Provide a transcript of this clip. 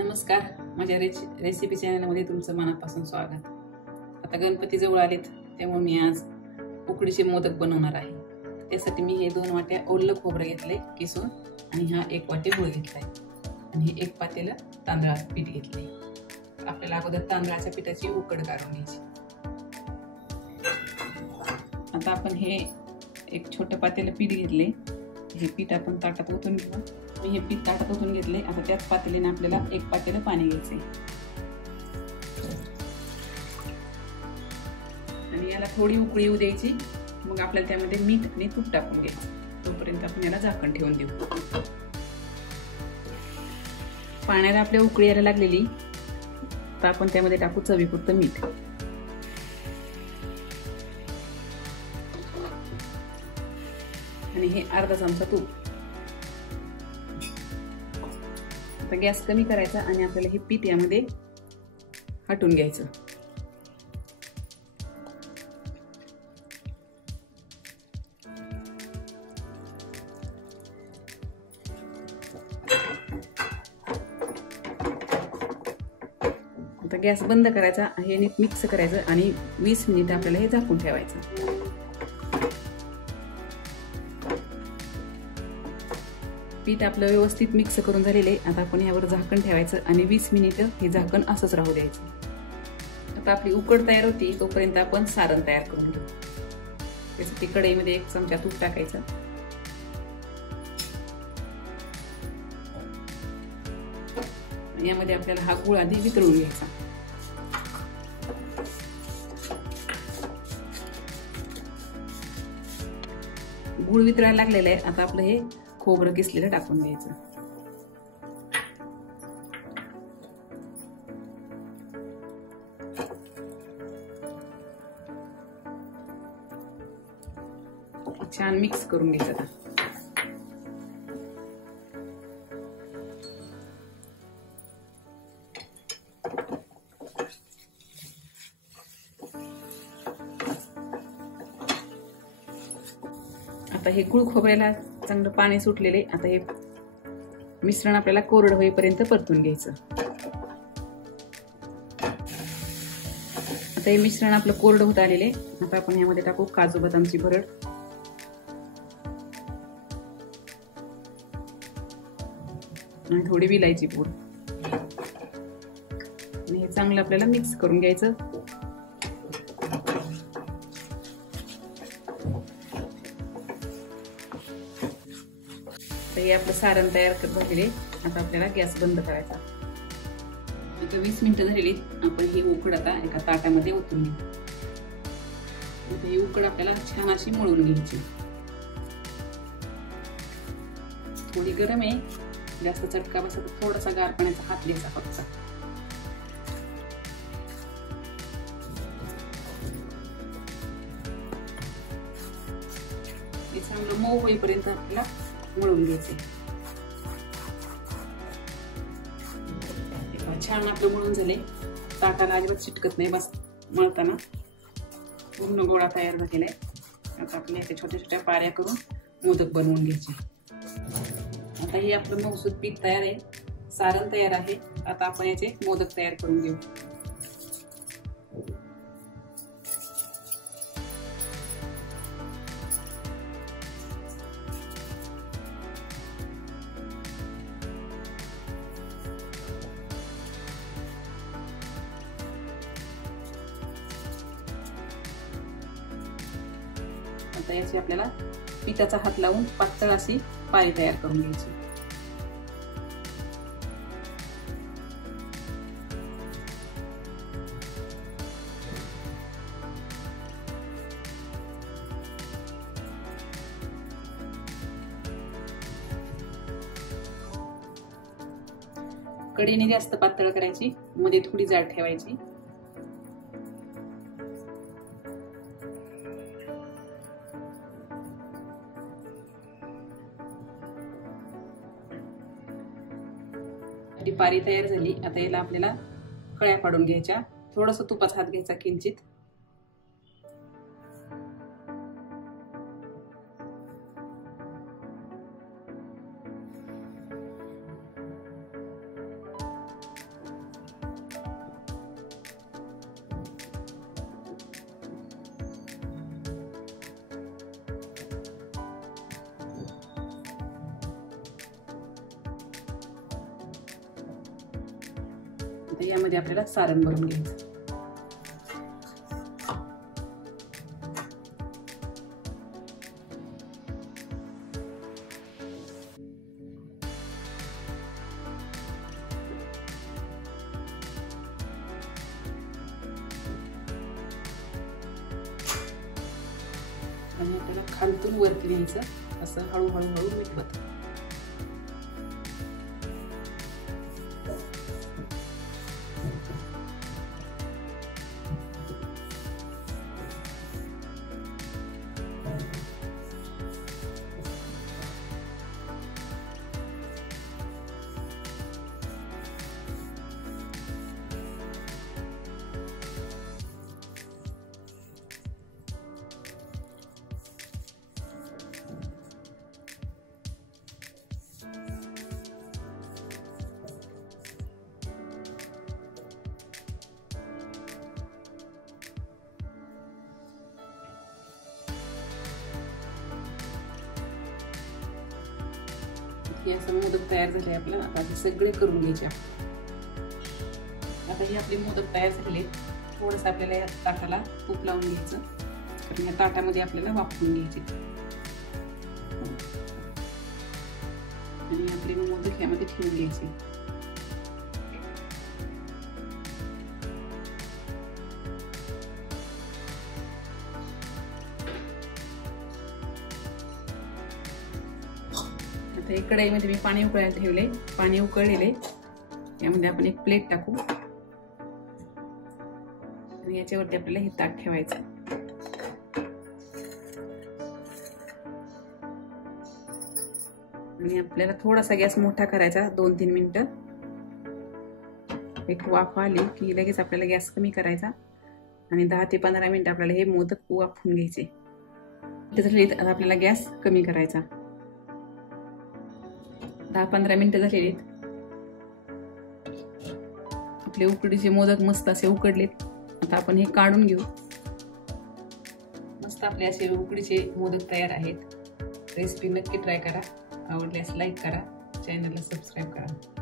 नमस्कार, माझ्या रेसिपी चॅनलमध्ये तुमचं मनापासून स्वागत। आता गणपती जवळ आलेत, त्यामुळे मी आज उकडीचे मोदक बनवणार आहे। त्यासाठी मी हे 2 वाट्या ओलं खोबरं घेतले किसून आणि हा 1 वाटी गूळ घेतलाय आणि हे 1 पातेलं तांदळाचं पीठ घेतले। आपल्याला अगोदर तांदळाच्या पिठाची उकड काढून घ्यायची। आता आपण हे एक छोटं पातेलं पीठ घेतले, हे पीठ आपण ताटात ओतून घेऊ। मी हे पीठ ताटात ओतून घेतले। आता त्याच पातेल्याने आपल्याला 1 पातेलं पाणी घ्यायचे आणि याला थोडी उकळी येऊ द्यायची। मग आपल्याला त्यामध्ये मीठ आणि तूप टाकून घ्यायचं। तोपर्यंत आपण याला झाकण ठेवून देऊ। पाण्याला आपल्या उकळी यायला लागलेली, तर आपण त्यामध्ये टाकू चवीपुरतं मीठ आणि हे अर्धा चमचा तूप। आता गॅस कमी करायचा आणि आपल्याला हे पीठ यामध्ये हटून घ्यायचं। आता गॅस बंद करायचा, हे नीट मिक्स करायचं आणि 20 मिनिट आपल्याला हे झाकून ठेवायचं। पीठ आपलं व्यवस्थित मिक्स करून झालेले। आता आपण यावर झाकण ठेवायचं आणि 20 मिनिटं हे झाकण असंच राहू द्यायचं। आता आपली उकड तयार होती, तोपर्यंत आपण सारण तयार करून घेऊ। त्यासाठी कढईमध्ये 1 चमचा तूप टाकायचं। यामध्ये आपल्याला हा गूळ आधी वितळून घ्यायचा। गूळ वितळायला लागलेला आहे। आता आपलं हे खोबरं किसलेलं टाकून द्यायचं। छान मिक्स करून घ्यायचं। आता हे गुळ खोबऱ्याला चांगलं पाणी सुटलेले। आता हे मिश्रण आपल्याला कोरडं होईपर्यंत परतून घ्यायचं। आता हे मिश्रण आपलं कोरडं होत आलेले। आता आपण यामध्ये टाकू काजू बदामची भरड आणि थोडी विलायची पूड आणि हे चांगलं आपल्याला मिक्स करून घ्यायचं। हे आपलं सारण तयार झालेले। आता आपल्याला गॅस बंद करायचा। आता 20 मिनिटं झालेली, आपण ही उकड आता एका ताटामध्ये ओतून घेऊ। आता ही उकड आपल्याला छान अशी मळून घ्यायची। थोडी गरम आहे, जास्त चटका बसत थोडासा गार पाण्याचा हात घ्यायचा फक्त। हे चांगलं मऊ होईपर्यंत आपल्याला मळून घ्यायचे। छान आपलं मळून झाले, ताटाला अजिबात चिटकत नाही। बस मळताना पूर्ण गोळा तयार झालेला आहे। आता आपण याच्या छोट्या छोट्या पाऱ्या करून मोदक बनवून घ्यायचे। आता हे आपलं मऊसूत पीठ तयार आहे, सारण तयार आहे। आता आपण याचे मोदक तयार करून घेऊ। आता याची आपल्याला पिठाचा हात लावून पातळ अशी पारी तयार करून घ्यायची। कढईने जास्त पातळ करायची, मध्ये थोडी जाड ठेवायची। पारी तयार झाली। आता याला आपल्याला कळ्या पाडून घ्यायच्या। थोडंसं तुपाचा हात घ्यायचा किंचित आता यामध्ये आपल्याला सारण भरून घ्यायचं. आणि आपल्याला खालतून वरती न्यायचं, असं हळूहळू मिटवत. हे असं मोदक तयार झाले आपल्याला. आता हे सगळे करून घ्यायचे. आता हे आपले मोदक तयार झाले. थोडंसं आपल्याला या ताटाला तूप लावून घ्यायचं, कारण या ताटामध्ये आपल्याला वाफवून घ्यायचे. आणि आपले मोदक यामध्ये ठेवून घ्यायचे. आता एक कढईमध्ये मी पाणी उकळायला ठेवले. पाणी उकळलेले, यामध्ये आपण एक प्लेट टाकू आणि याच्यावरती आपल्याला हे ताट ठेवायचं. आणि आपल्याला थोडासा गॅस मोठा करायचा, 2-3 मिनिटं. एक वाफ आली की लगेच आपल्याला गॅस कमी करायचा आणि 10 ते 15 मिनिटं आपल्याला हे मोदक वाफवून घ्यायचे. आता आपल्याला गॅस कमी करायचा. 10-15 मिनिटं झालेली. आपले उकडीचे मोदक मस्त असे उकडलेत. आता आपण हे काढून घेऊ. मस्त आपले असे उकडीचे मोदक तयार आहेत. रेसिपी नक्की ट्राय करा. आवडल्यास लाईक करा, चॅनलला सबस्क्राईब करा.